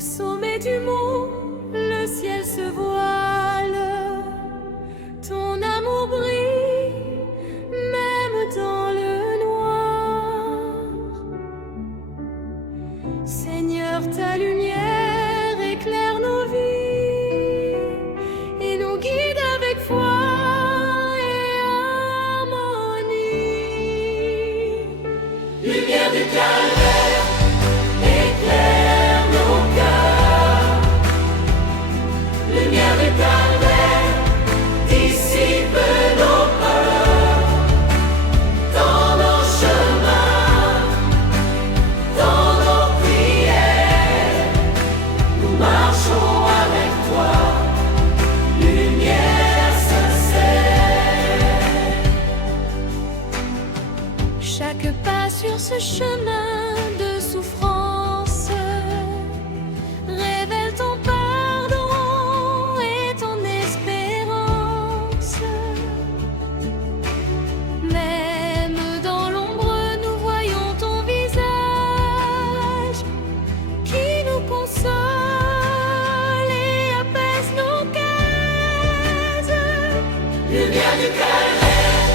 sommet du mont, le ciel se voile. Ton amour brille, même dans le noir. Seigneur, ta lumière éclaire nos vies et nous guide avec foi et harmonie. Lumière du calvaire, éclaire nos cœurs. Lumière du calvaire, dissipe nos peurs. Dans nos chemins, dans nos prières, nous marchons avec toi. Lumière sincère. Chaque pas sur ce chemin de souffrance révèle ton pardon et ton espérance. Même dans l'ombre, nous voyons ton visage qui nous console et apaise nos cases. Lumière du calvaire,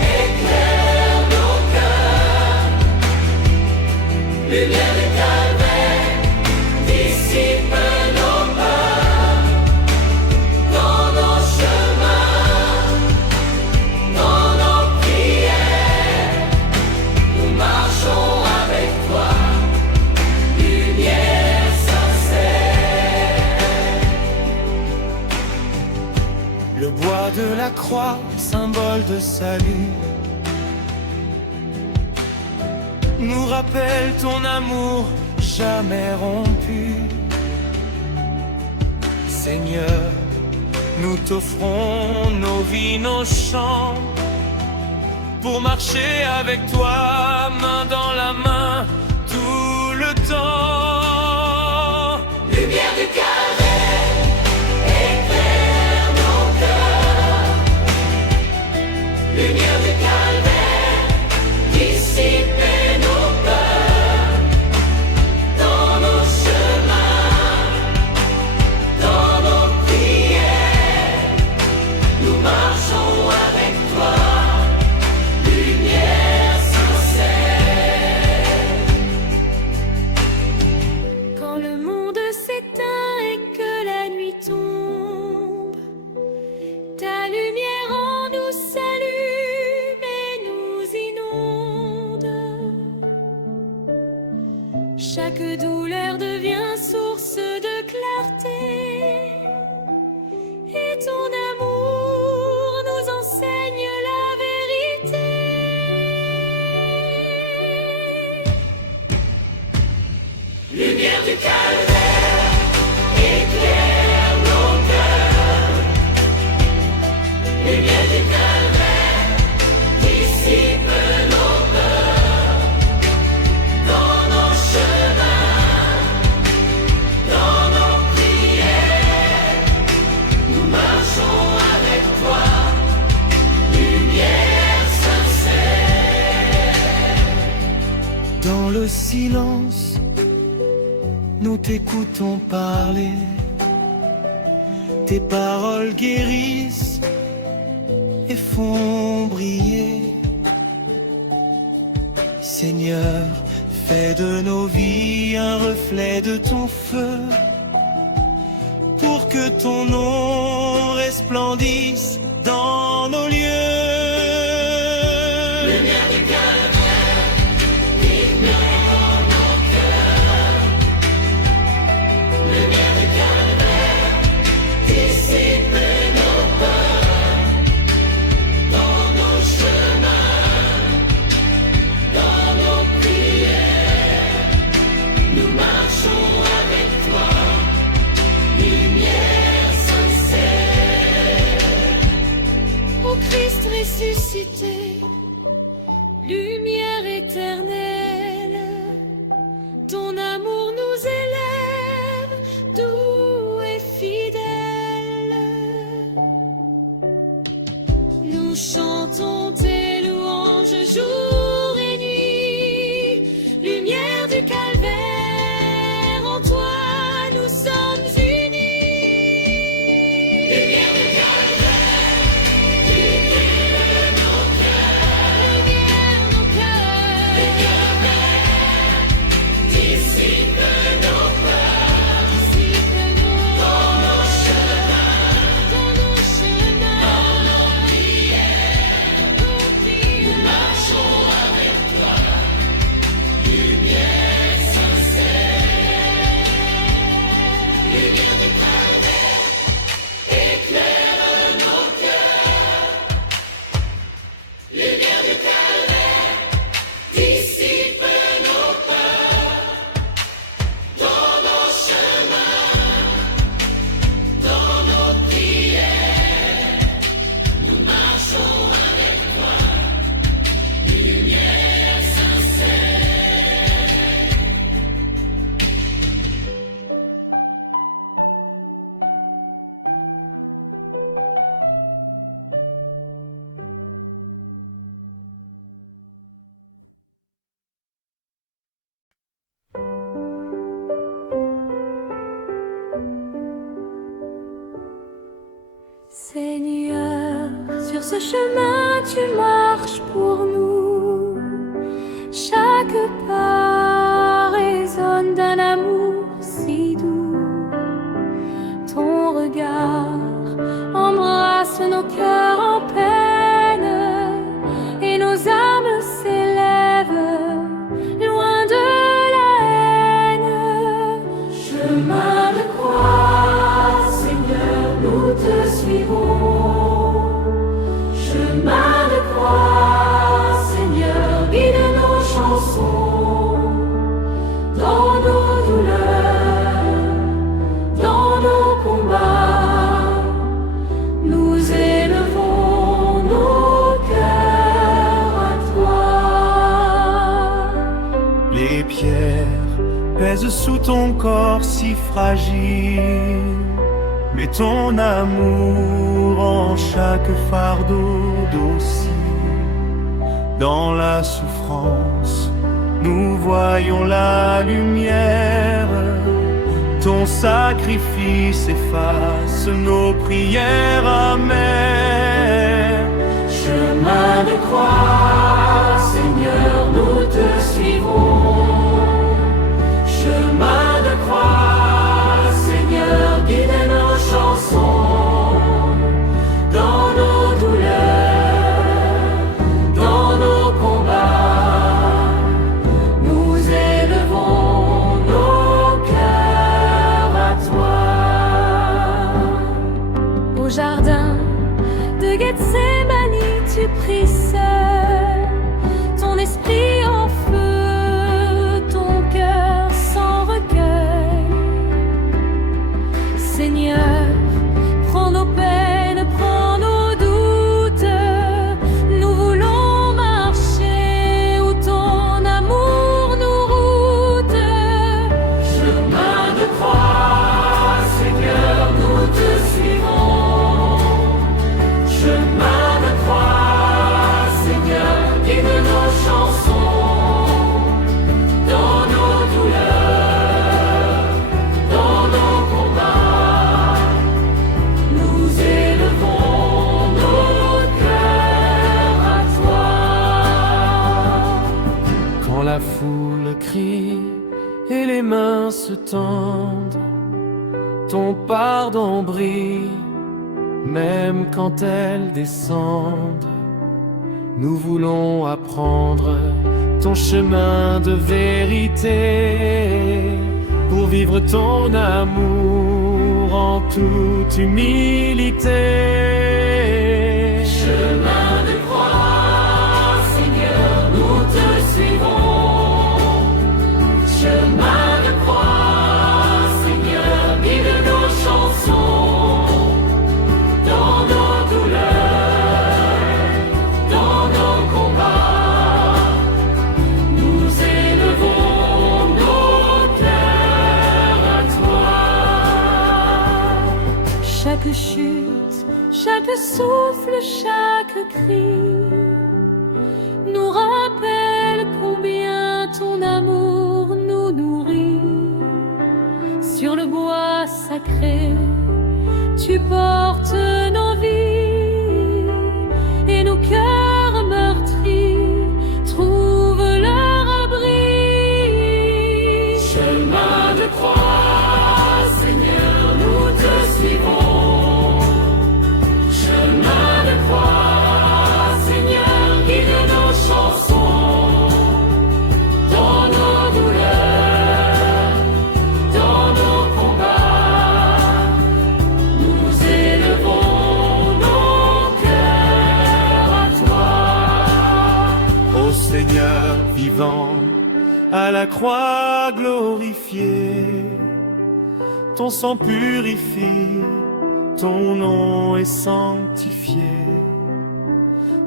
éclaire nos cœurs. Lumière du calvaire, dissipe nos peurs. Dans nos chemins, dans nos prières, nous marchons avec toi. Lumière sincère. Le bois de la croix, symbole de salut, nous rappelle ton amour jamais rompu. Seigneur, nous t'offrons nos vies, nos chants, pour marcher avec toi, main dans la main, tout le temps. Lumière du calvaire, éclaire nos cœurs. Lumière du calvaire, dissipe nos peurs. Dans nos chemins, dans nos prières, nous marchons avec toi. Lumière sincère. Quand le monde s'éteint et que la nuit tombe, ta lumière en nous s'allume et nous inonde. Chaque douleur devient source de clarté et ton amour nous enseigne la vérité. Lumière du calvaire, éclaire nos cœurs. Lumière du calvaire, dissipe nos peurs. Dans nos chemins, dans nos prières, nous marchons avec toi. Lumière sincère. Dans le silence, nous t'écoutons parler. Tes paroles guérissent et font briller. Seigneur, fais de nos vies un reflet de ton feu, pour que ton nom resplendisse dans nos lieux. Lumière du calvaire, illuminons nos cœurs. Lumière du calvaire, dissipe nos peurs. Dans nos chemins, dans nos prières, nous marchons avec toi. Lumière sincère. Ô Christ ressuscité, lumière éternelle, ton amour nous élève, doux et fidèle. Nous chantons tes louanges jour et nuit. Lumière du calvaire, en toi Seigneur, sur ce chemin tu marches pour nous. Chaque pas résonne d'un amour si doux. Ton regard embrasse nos cœurs en peine et nos âmes s'élèvent loin de la haine. Chemin de croix, Seigneur, nous te suivons. Chemin de croix, Seigneur, guide nos chansons. Dans nos douleurs, dans nos combats, nous élevons nos cœurs à toi. Les pierres pèsent sous ton corps si fragile, mais ton amour en chaque fardeau docile. Dans la souffrance, nous voyons la lumière. Ton sacrifice efface nos prières amères. Chemin de croix, Seigneur, nous te suivons. Chemin de croix, Seigneur, guide nos chansons. Dans nos douleurs, dans nos combats, nous élevons nos cœurs à toi. Au jardin de Gethsémani, tu pries seul, ton esprit en feu, ton cœur sans recueil. Seigneur, prends nos peines, prends nos doutes, nous voulons marcher où ton amour nous route. Chemin de croix, Seigneur, nous te suivons. Chemin de croix, Seigneur, guide nos chansons. Dans nos douleurs, dans nos combats, nous élevons nos cœurs à toi. Quand la foule crie et les mains se tendent, ton pardon brille, même quand elles descendent. Nous voulons apprendre ton chemin de vérité pour vivre ton amour en toute humilité. Chemin de croix, Seigneur, nous te suivons. Chemin de croix, Seigneur, guide nos chansons. Dans nos douleurs, dans nos combats, nous élevons nos cœurs à toi. Chaque chute, chaque souffle, chaque cri nous rappelle combien ton amour nous nourrit. Sur le bois sacré, tu portes nos vies et nos cœurs meurtris trouvent leur abri. Chemin de croix, Seigneur, nous te suivons. Chemin de croix, Seigneur, guide nos chansons. Dans nos douleurs, dans nos combats, nous élevons nos cœurs à toi. Ô Seigneur vivant, à la croix glorifiée, ton sang purifie, ton nom est sanctifié.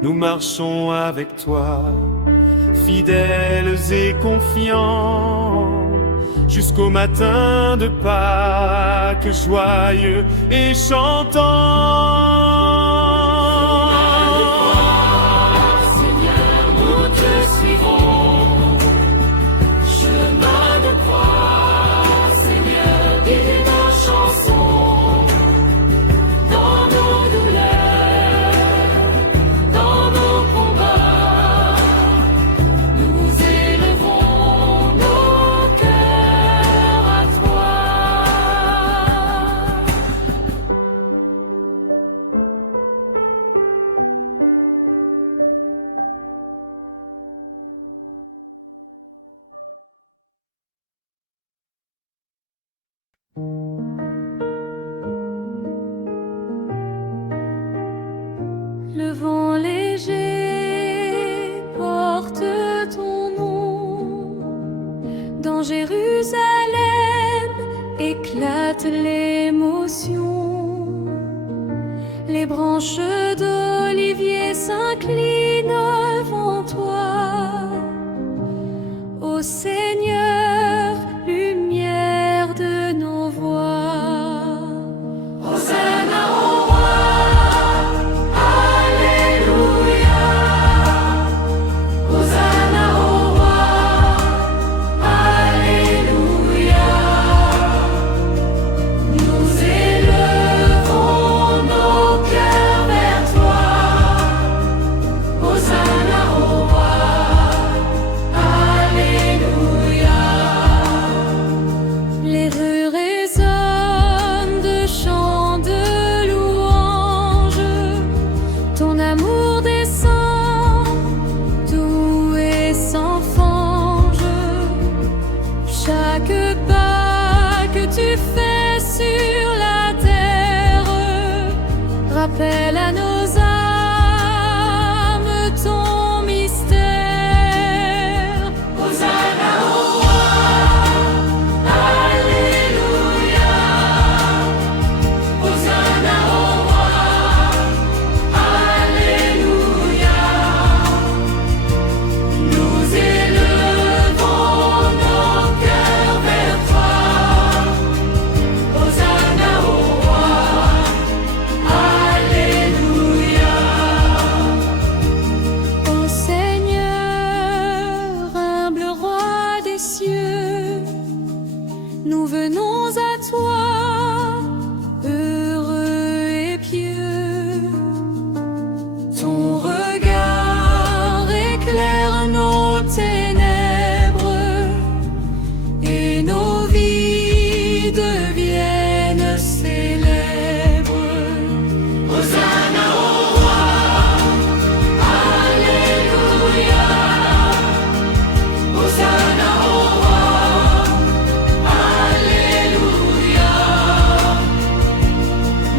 Nous marchons avec toi, fidèles et confiants, jusqu'au matin de Pâques, joyeux et chantants. Seigneur, nous te suivons. Chemin de croix, Seigneur, guide nos chansons. Dans nos douleurs, l'émotion. Les branches d'olivier s'inclinent devant toi. Ô Seigneur, lumière de nos voix. Hosanna au roi, Alléluia. Hosanna au roi, Alléluia. Nous élevons nos cœurs vers toi. Hosanna au roi, Alléluia. Les rues résonnent de chants de louanges. Ton amour descend, doux et sans fange. Chaque pas que tu fais sur la terre rappelle à nos âmes ton mystère. Hosanna au roi, Alléluia. Hosanna au roi, Alléluia. Nous élevons nos cœurs vers toi. Hosanna au roi, Alléluia. Ô Seigneur, humble roi des cieux, nous venons à toi, heureux et pieux. Ton regard éclaire nos ténèbres et nos vies deviennent célèbres. Hosanna au roi, Alléluia. Hosanna au roi, Alléluia.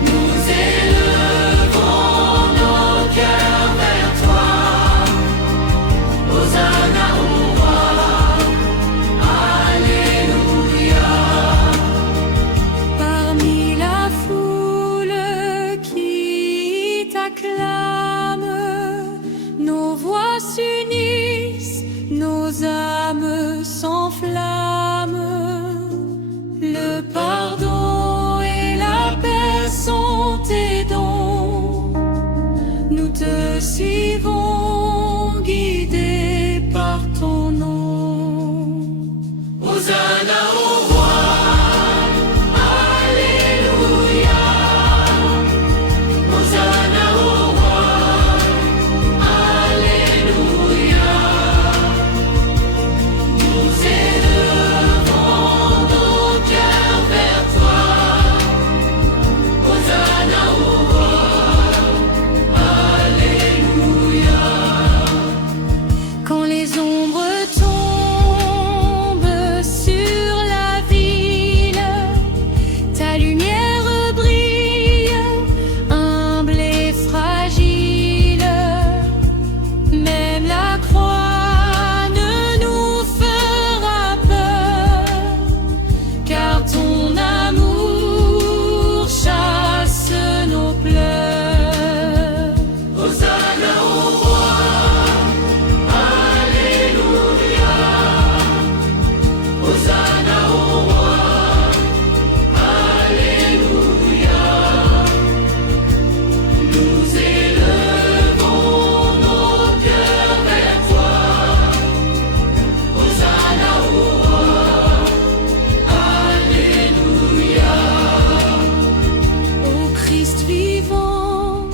Nous élevons nos cœurs vers toi. Hosanna au roi, Alléluia. Parmi la foule qui t'acclame, nos voix s'unissent, nos âmes s'enflamment. Le pardon et la paix sont tes dons. Nous te suivons, guidés par ton nom. Hosanna au roi, Alléluia. Hosanna au roi, Alléluia. Nous élevons nos cœurs vers toi. Hosanna au roi, Alléluia. Quand les ombres tombent sur la ville, ta lumière brille, humble et fragile. Même la croix ne nous fera peur, car ton amour chasse nos pleurs. Hosanna au roi, Alléluia. Hosanna au roi, Alléluia. Nous élevons nos cœurs vers toi. Hosanna au roi, Alléluia. Ô Christ vivant,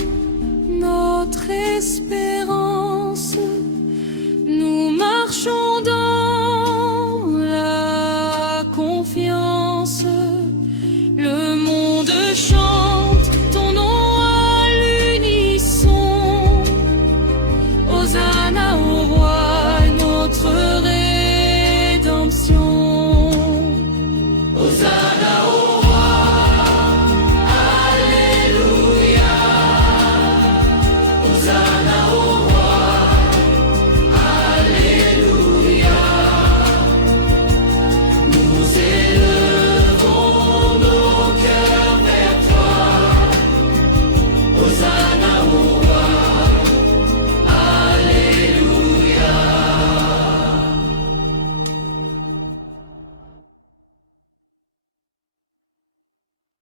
notre espérance, nous marchons dans la confiance. Le monde chante ton nom à l'unisson. Hosanna au roi, notre